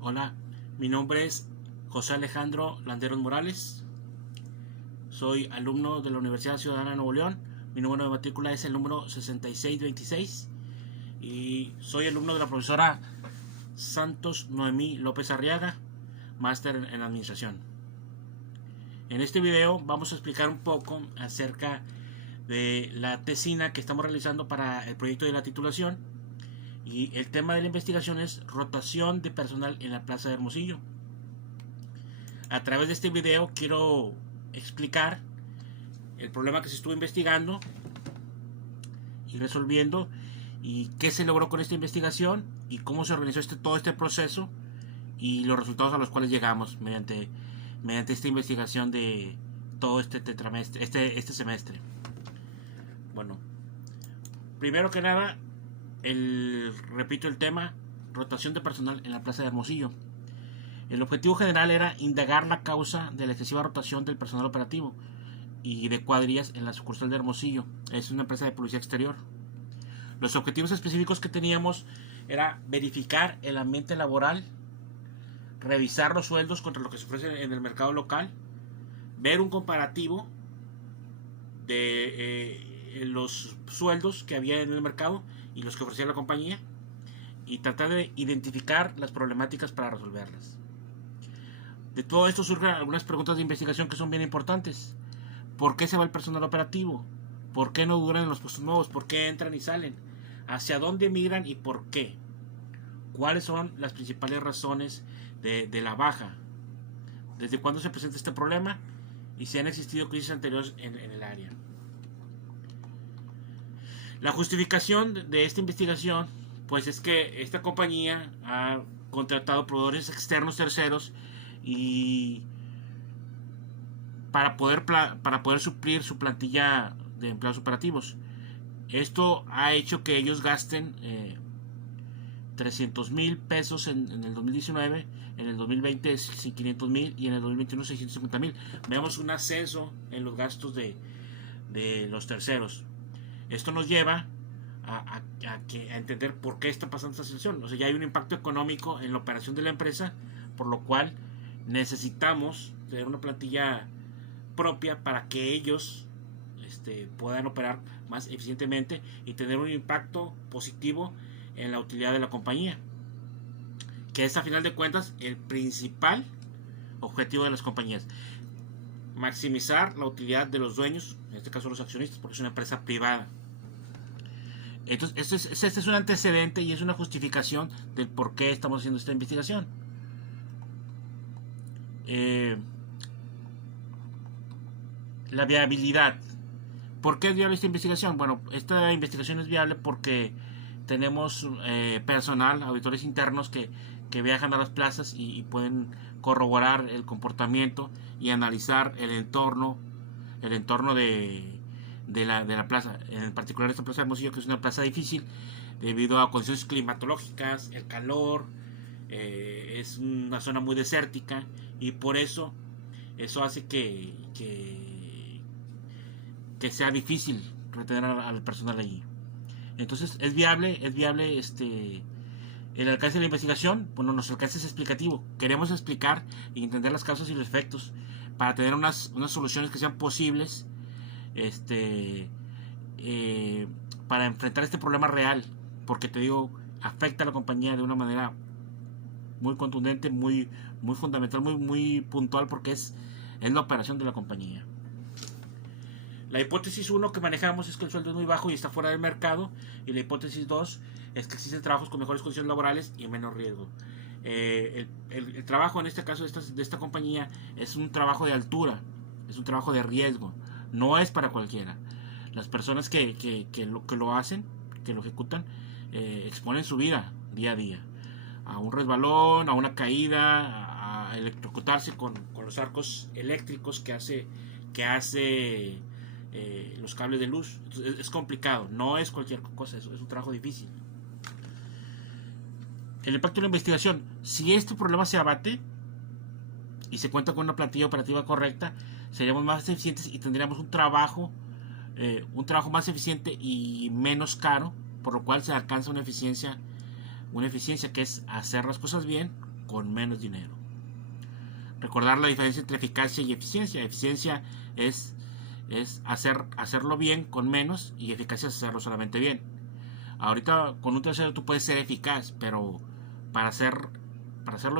Hola, mi nombre es José Alejandro Landeros Morales. Soy alumno de la Universidad Ciudadana de Nuevo León. Mi número de matrícula es el número 6626 y soy alumno de la profesora Santos Noemí López Arriaga, máster en administración. En este video vamos a explicar un poco acerca de la tesina que estamos realizando para el proyecto de la titulación, y el tema de la investigación es rotación de personal en la Plaza de Hermosillo. A través de este video quiero explicar el problema que se estuvo investigando y resolviendo, y qué se logró con esta investigación y cómo se organizó todo este proceso y los resultados a los cuales llegamos mediante esta investigación de todo este tetramestre, este semestre. Bueno, primero que nada, repito el tema: rotación de personal en la Plaza de Hermosillo. El objetivo general era indagar la causa de la excesiva rotación del personal operativo y de cuadrillas en la sucursal de Hermosillo. Es una empresa de publicidad exterior. Los objetivos específicos que teníamos era verificar el ambiente laboral, revisar los sueldos contra lo que se ofrece en el mercado local, ver un comparativo de los sueldos que había en el mercado y los que ofrecía la compañía, y tratar de identificar las problemáticas para resolverlas. De todo esto surgen algunas preguntas de investigación que son bien importantes. ¿Por qué se va el personal operativo? ¿Por qué no duran en los puestos nuevos? ¿Por qué entran y salen? ¿Hacia dónde migran y por qué? ¿Cuáles son las principales razones de la baja? ¿Desde cuándo se presenta este problema? Y si han existido crisis anteriores en el área. La justificación de esta investigación pues es que esta compañía ha contratado proveedores externos terceros y para poder suplir su plantilla de empleados operativos. Esto ha hecho que ellos gasten 300,000 pesos en el 2019, en el 2020 es 500,000 y en el 2021 650,000. Vemos un ascenso en los gastos de los terceros. Esto nos lleva a entender por qué está pasando esta situación. O sea, ya hay un impacto económico en la operación de la empresa, por lo cual necesitamos tener una plantilla propia para que ellos puedan operar más eficientemente y tener un impacto positivo en la utilidad de la compañía, que es a final de cuentas el principal objetivo de las compañías: maximizar la utilidad de los dueños, en este caso los accionistas, porque es una empresa privada. Entonces, este es un antecedente y es una justificación del por qué estamos haciendo esta investigación. La viabilidad. ¿Por qué es viable esta investigación? Bueno, esta investigación es viable porque tenemos personal, auditores internos que viajan a las plazas y pueden corroborar el comportamiento y analizar el entorno de la plaza, en particular esta plaza de Hermosillo, que es una plaza difícil debido a condiciones climatológicas, el calor, es una zona muy desértica, y por eso hace que sea difícil retener al personal allí. Entonces es viable el alcance de la investigación. Bueno, nuestro alcance es explicativo. Queremos explicar y entender las causas y los efectos para tener unas soluciones que sean posibles para enfrentar este problema real, porque te digo, afecta a la compañía de una manera muy contundente, muy fundamental, muy puntual, porque es la operación de la compañía. La hipótesis 1 que manejamos es que el sueldo es muy bajo y está fuera del mercado, y la hipótesis 2 es que existen trabajos con mejores condiciones laborales y menos riesgo. El trabajo en este caso de esta compañía es un trabajo de altura, es un trabajo de riesgo, no es para cualquiera. Las personas que lo hacen, que lo ejecutan, exponen su vida día a día a un resbalón, a una caída, a electrocutarse con los arcos eléctricos que hace los cables de luz. Entonces, es complicado, no es cualquier cosa, es un trabajo difícil. El impacto de la investigación: si este problema se abate y se cuenta con una plantilla operativa correcta, seríamos más eficientes y tendríamos un trabajo más eficiente y menos caro, por lo cual se alcanza una eficiencia que es hacer las cosas bien con menos dinero. Recordar la diferencia entre eficacia y eficiencia. Eficiencia es hacerlo bien con menos, y eficacia es hacerlo solamente bien. Ahorita con un tercero tú puedes ser eficaz, pero para hacerlo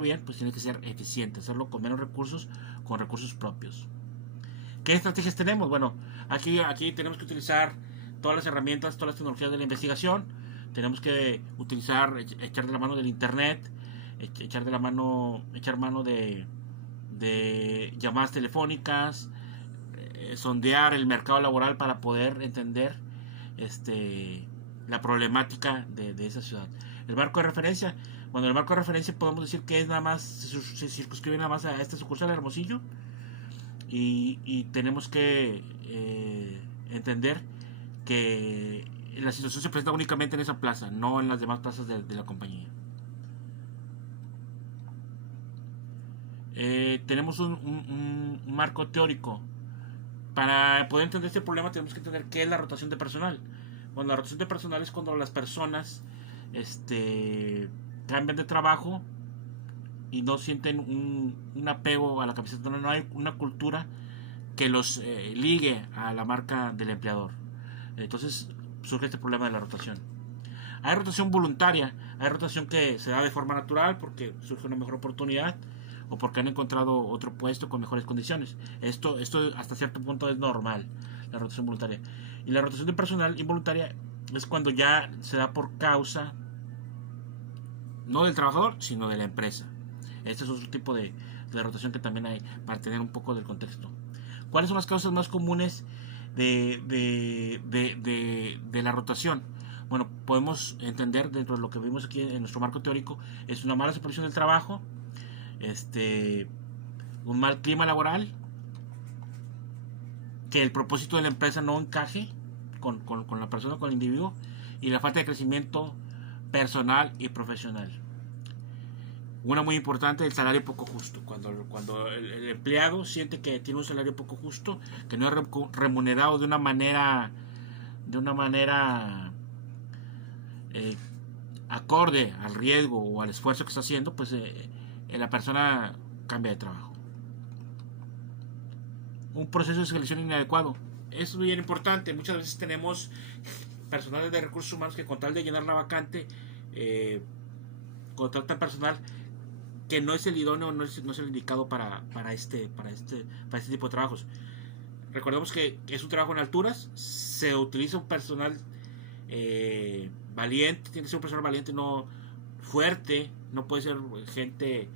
bien, pues tienes que ser eficiente, hacerlo con menos recursos, con recursos propios. ¿Qué estrategias tenemos? Bueno, aquí tenemos que utilizar todas las herramientas, todas las tecnologías de la investigación. Tenemos que echar de la mano del internet, echar mano de llamadas telefónicas, sondear el mercado laboral para poder entender la problemática de esa ciudad. El marco de referencia, bueno, el marco de referencia podemos decir que es nada más, se circunscribe nada más a esta sucursal de Hermosillo, y tenemos que entender que la situación se presenta únicamente en esa plaza, no en las demás plazas de la compañía. Tenemos un marco teórico. Para poder entender este problema tenemos que entender qué es la rotación de personal. Bueno, la rotación de personal es cuando las personas cambian de trabajo y no sienten un apego a la camiseta. No hay una cultura que los ligue a la marca del empleador. Entonces surge este problema de la rotación. Hay rotación voluntaria, hay rotación que se da de forma natural porque surge una mejor oportunidad o porque han encontrado otro puesto con mejores condiciones. Esto hasta cierto punto es normal, la rotación voluntaria. Y la rotación de personal involuntaria es cuando ya se da por causa no del trabajador, sino de la empresa. Este es otro tipo de rotación que también hay, para tener un poco del contexto. ¿Cuáles son las causas más comunes de la rotación? Bueno, podemos entender dentro de lo que vimos aquí en nuestro marco teórico, es una mala supervisión del trabajo, un mal clima laboral, que el propósito de la empresa no encaje con la persona, con el individuo, y la falta de crecimiento personal y profesional. Una muy importante, el salario poco justo. Cuando el empleado siente que tiene un salario poco justo, que no es remunerado de una manera acorde al riesgo o al esfuerzo que está haciendo, pues la persona cambia de trabajo. Un proceso de selección inadecuado. Es bien importante. Muchas veces tenemos personales de recursos humanos que, con tal de llenar la vacante, contratan personal que no es el idóneo, no es el indicado para este tipo de trabajos. Recordemos que es un trabajo en alturas, se utiliza un personal valiente, tiene que ser un personal valiente, no fuerte, no puede ser gente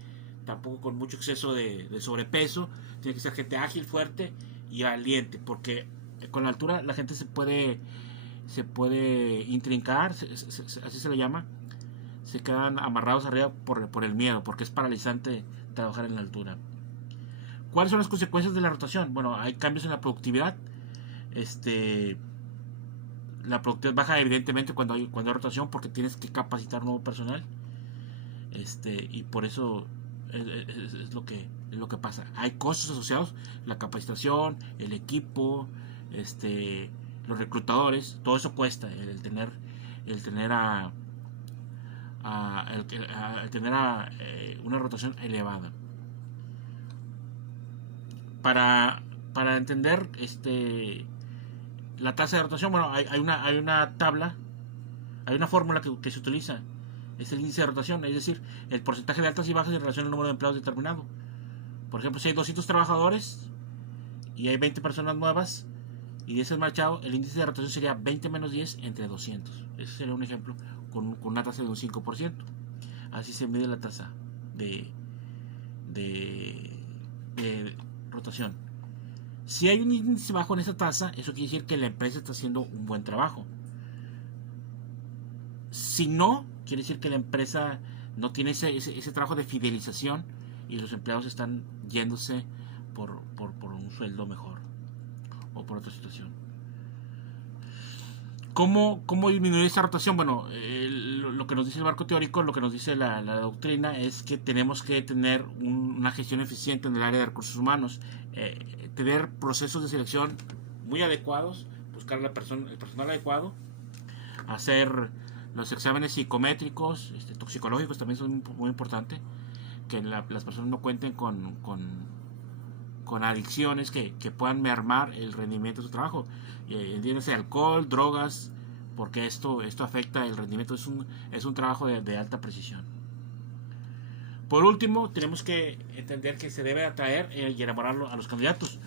tampoco con mucho exceso de sobrepeso, tiene que ser gente ágil, fuerte y valiente, porque con la altura la gente se puede intrincar, así se le llama, se quedan amarrados arriba por el miedo, porque es paralizante trabajar en la altura. ¿Cuáles son las consecuencias de la rotación? Bueno, hay cambios en la productividad. La productividad baja evidentemente cuando hay rotación, porque tienes que capacitar nuevo personal. Y por eso es lo que pasa. Hay costos asociados, la capacitación, el equipo, los reclutadores, todo eso cuesta, el tener una rotación elevada. Para entender la tasa de rotación, bueno, hay una tabla, hay una fórmula que se utiliza, es el índice de rotación, es decir, el porcentaje de altas y bajas en relación al número de empleados determinado. Por ejemplo, si hay 200 trabajadores y hay 20 personas nuevas y 10 han marchado, el índice de rotación sería 20 menos 10 entre 200. Ese sería un ejemplo con una tasa de un 5%. Así se mide la tasa de rotación. Si hay un índice bajo en esa tasa, eso quiere decir que la empresa está haciendo un buen trabajo. Si no, quiere decir que la empresa no tiene ese trabajo de fidelización y los empleados están yéndose por un sueldo mejor o por otra situación. ¿Cómo disminuir esa rotación? Bueno, lo que nos dice el marco teórico, lo que nos dice la doctrina, es que tenemos que tener una gestión eficiente en el área de recursos humanos, tener procesos de selección muy adecuados, buscar el personal adecuado, hacer los exámenes psicométricos, toxicológicos también son muy importantes, que las personas no cuenten con adicciones que puedan mermar el rendimiento de su trabajo. Entiéndase, alcohol, drogas, porque esto afecta el rendimiento. Es un trabajo de alta precisión. Por último, tenemos que entender que se debe atraer y enamorar a los candidatos.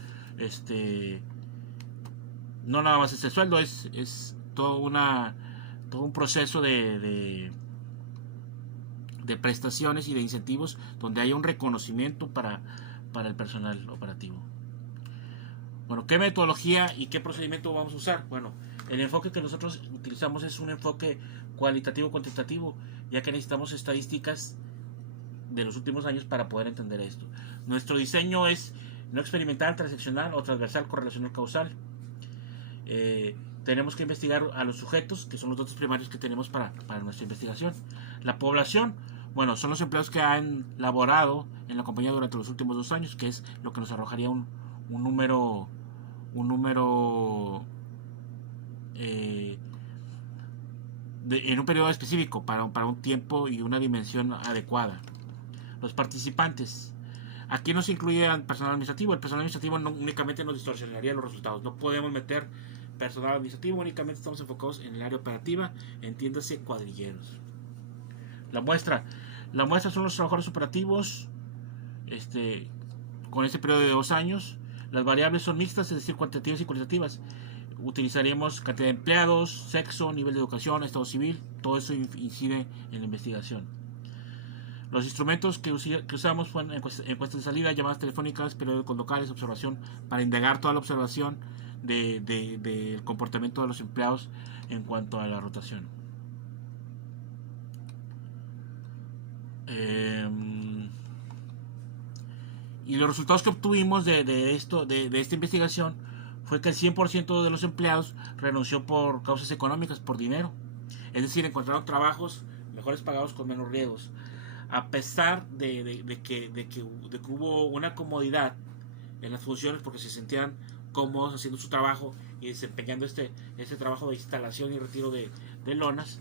No nada más ese sueldo, es todo un proceso de prestaciones y de incentivos donde haya un reconocimiento para el personal operativo. Bueno, ¿qué metodología y qué procedimiento vamos a usar? Bueno, el enfoque que nosotros utilizamos es un enfoque cualitativo-cuantitativo, ya que necesitamos estadísticas de los últimos años para poder entender esto. Nuestro diseño es no experimental, transaccional o transversal, correlacional, causal. Tenemos que investigar a los sujetos, que son los datos primarios que tenemos para nuestra investigación. La población, bueno, son los empleados que han laborado en la compañía durante los últimos 2 años, que es lo que nos arrojaría un número en un periodo específico para un tiempo y una dimensión adecuada. Los participantes, aquí no se incluye al personal administrativo. El personal administrativo no únicamente nos distorsionaría los resultados. No podemos meter personal administrativo, únicamente estamos enfocados en el área operativa, entiéndase cuadrilleros. La muestra son los trabajadores operativos con ese periodo de 2 años. Las variables son mixtas, es decir, cuantitativas y cualitativas. Utilizaremos cantidad de empleados, sexo, nivel de educación, estado civil. Todo eso incide en la investigación. Los instrumentos que usamos fueron encuestas de salida, llamadas telefónicas, periódicos locales, observación, para indagar toda la observación del comportamiento de los empleados en cuanto a la rotación. Y los resultados que obtuvimos de esta investigación fue que el 100% de los empleados renunció por causas económicas, por dinero. Es decir, encontraron trabajos mejores pagados con menos riesgos. A pesar de que hubo una comodidad en las funciones, porque se sentían cómodos haciendo su trabajo y desempeñando este trabajo de instalación y retiro de lonas,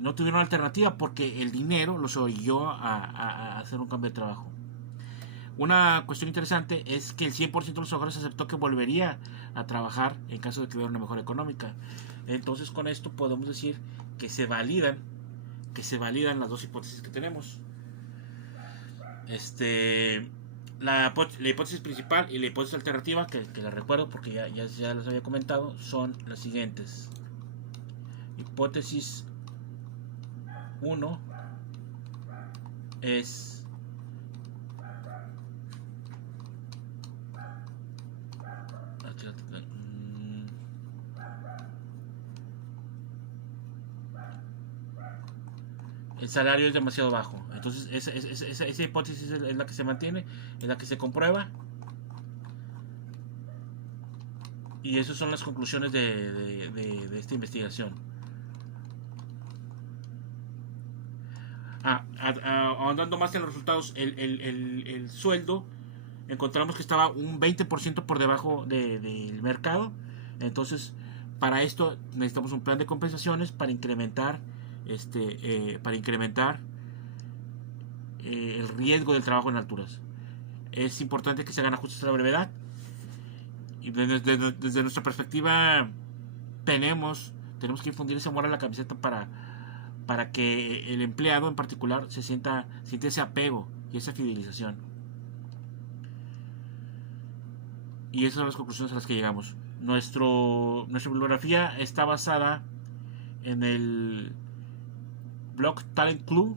no tuvieron alternativa porque el dinero los obligó a hacer un cambio de trabajo. Una cuestión interesante es que el 100% de los trabajadores aceptó que volvería a trabajar en caso de que hubiera una mejora económica. Entonces, con esto podemos decir que se validan las dos hipótesis que tenemos. La hipótesis principal y la hipótesis alternativa, que la recuerdo porque ya las había comentado, son las siguientes. Hipótesis 1 es el salario es demasiado bajo. Entonces esa hipótesis es la que se mantiene, es la que se comprueba, y esas son las conclusiones de esta investigación. Ahondando más en los resultados, el sueldo encontramos que estaba un 20% por debajo del mercado. Entonces, para esto necesitamos un plan de compensaciones para incrementar el riesgo del trabajo en alturas. Es importante que se hagan ajustes a la brevedad, y desde nuestra perspectiva tenemos que infundir ese amor a la camiseta para que el empleado en particular siente ese apego y esa fidelización. Y esas son las conclusiones a las que llegamos. Nuestra bibliografía está basada en el blog Talent Club,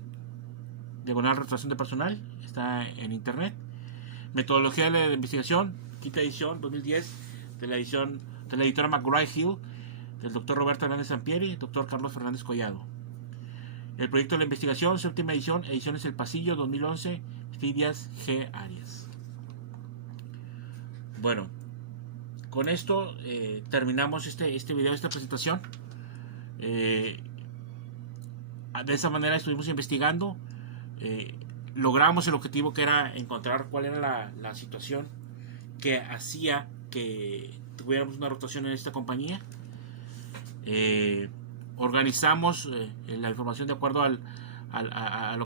diagonal rotación de personal, está en internet. Metodología de la investigación, quinta edición 2010, de la editora McGraw-Hill, del doctor Roberto Hernández Sampieri, doctor Carlos Fernández Collado. El proyecto de la investigación, séptima edición, ediciones El Pasillo 2011, Fidias G. Arias. Bueno, con esto terminamos este video, esta presentación. De esa manera estuvimos investigando, logramos el objetivo, que era encontrar cuál era la situación que hacía que tuviéramos una rotación en esta compañía. Organizamos la información de acuerdo a lo